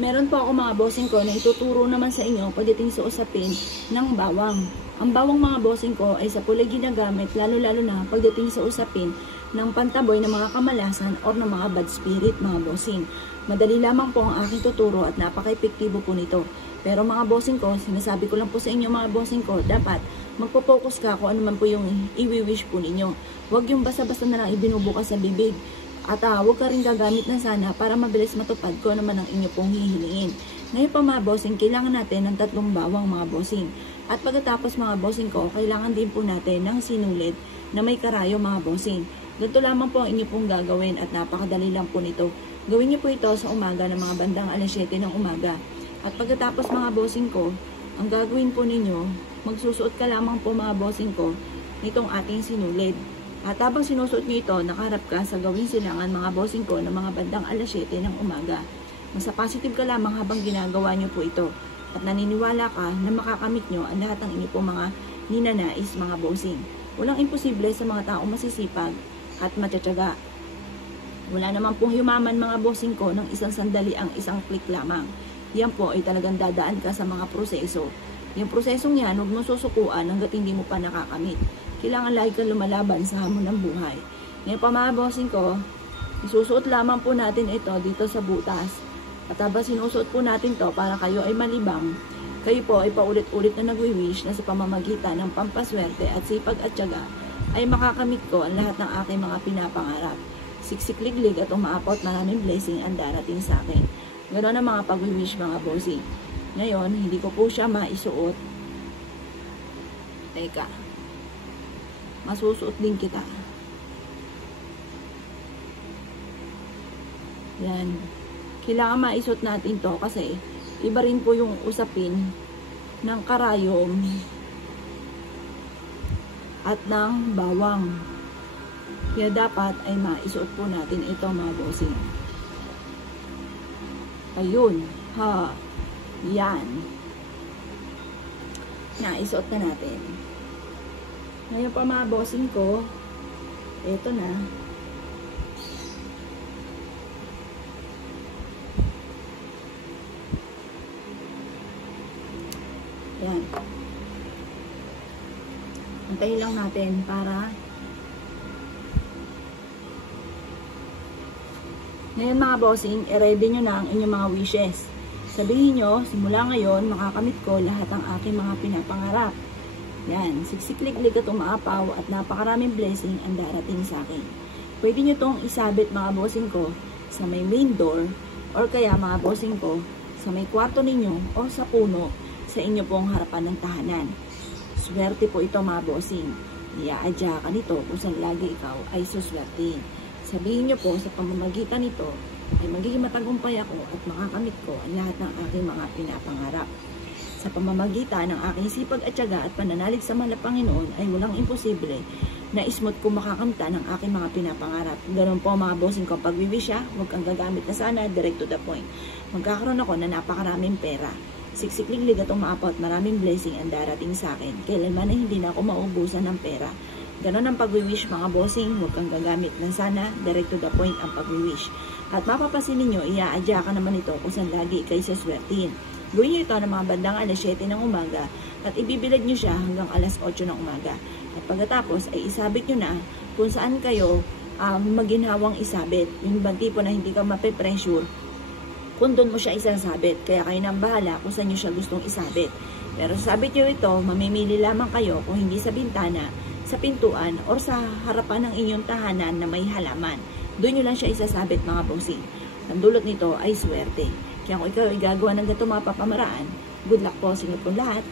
Meron po ako mga bossing ko na ituturo naman sa inyo pagdating sa usapin ng bawang. Ang bawang mga bossing ko ay sa pulay ginagamit lalo-lalo na pagdating sa usapin ng pantaboy ng mga kamalasan o ng mga bad spirit mga bossing. Madali lamang po ang aking tuturo at napaka-epektibo po nito. Pero mga bossing ko, sinasabi ko lang po sa inyo mga bossing ko, dapat magpo-focus ka kung ano man po yung i-wish po ninyo. Huwag yung basta-basta na lang ibinubukas sa bibig. At huwag ka rin gagamit na sana para mabilis matupad ko naman ang inyo pong hihiliin. Ngayon pa mga bossing, kailangan natin ng 3 bawang mga bossing. At pagkatapos mga bossing ko, kailangan din po natin ng sinulid na may karayo mga bossing. Ganito lamang po ang inyo pong gagawin at napakadali lang po nito. Gawin niyo po ito sa umaga ng mga bandang alas 7 ng umaga. At pagkatapos mga bossing ko, ang gagawin po ninyo, magsusuot ka lamang po mga bossing ko nitong ating sinulid. At habang sinusuot nyo ito, nakaharap ka sa gawing silangan mga bossing ko ng mga bandang alas 7 ng umaga. Masa positive ka lamang habang ginagawa nyo po ito. At naniniwala ka na makakamit nyo ang lahat ng inyo po mga ninanais mga bossing. Walang imposible sa mga taong masisipag at matyatsyaga. Wala naman pong yumaman mga bossing ko ng isang sandali ang isang click lamang. Yan po ay talagang dadaan ka sa mga proseso. Yung prosesong yan, huwag mo susukuan hanggat hindi mo pa nakakamit. Kailangan lagi kang lumalaban sa hamon ng buhay. Ngayon pa mga bossing ko, isusuot lamang po natin ito dito sa butas. At habang sinusuot po natin to para kayo ay malibang, kayo po ay paulit-ulit na nagwi-wish na sa pamamagitan ng pampaswerte at sipag at tiyaga ay makakamit ko ang lahat ng aking mga pinapangarap. Siksikliglig at umaapot maraming blessing ang darating sa akin. Ganoon ang mga pag-wish mga bossing. Ngayon, hindi ko po siya maisuot. Teka. Masusuot din kita. Yan. Kailangan maisuot natin to kasi iba rin po yung usapin ng karayom at ng bawang. Kaya dapat ay maisuot po natin ito mga bossing. Ayun. Ha. Yan. Naisuot na natin. Ngayon pa mga bossing ko, eto na. Yan. Antayin lang natin para ngayon mga bossing, i-ready nyo na ang inyong mga wishes. Sabihin nyo, simula ngayon, makakamit ko lahat ng aking mga pinapangarap. Yan, siksikliglig at umaapaw at napakaraming blessing ang darating sa akin. Pwede nyo itong isabit mga bossing ko sa may main door or kaya mga bossing ko sa may kwarto ninyo o sa puno sa inyo pong harapan ng tahanan. Swerte po ito mga bossing. Iaadya ka nito kung saan lagi ikaw ay suswertein. Sabihin nyo po sa pamamagitan nito ay magiging matagumpay ako at makakamit ko ang lahat ng aking mga pinapangarap. Sa pamamagitan ng aking sipag at tiyaga at pananalig sa mahal na Panginoon ay walang imposible na ismot ko makakamta ng aking mga pinapangarap. Ganun po mga bossing ko, pag-wish huwag kang gagamit na sana, direct to the point. Magkakaroon ako na napakaraming pera. Siksikliglig at umaapot, maraming blessing ang darating sa akin. Kailanman ay hindi na ako maubusan ng pera. Ganon ang pag-wish mga bossing, huwag kang gagamit ng sana, direct to the point ang pag-wish. At mapapasin ninyo, iaadya ka naman ito kung saan lagi kayo saswertein. Gawin nyo ito ng mga bandang alas 7 ng umaga at ibibilad nyo siya hanggang alas 8 ng umaga. At pagkatapos ay isabit nyo na kung saan kayo maginhawang isabit. Yung ibang tipo na hindi ka mape-pressure, kung doon mo siya isasabit. Kaya kayo nang bahala kung saan nyo siya gustong isabit. Pero sabit nyo ito, mamimili lamang kayo kung hindi sa bintana, sa pintuan, or sa harapan ng inyong tahanan na may halaman. Doon nyo lang siya isasabit mga bossing. Ang dulot nito ay swerte. Kaya kung ikaw ay gagawa ng ganito mga papamaraan, good luck po sa inyo po lahat.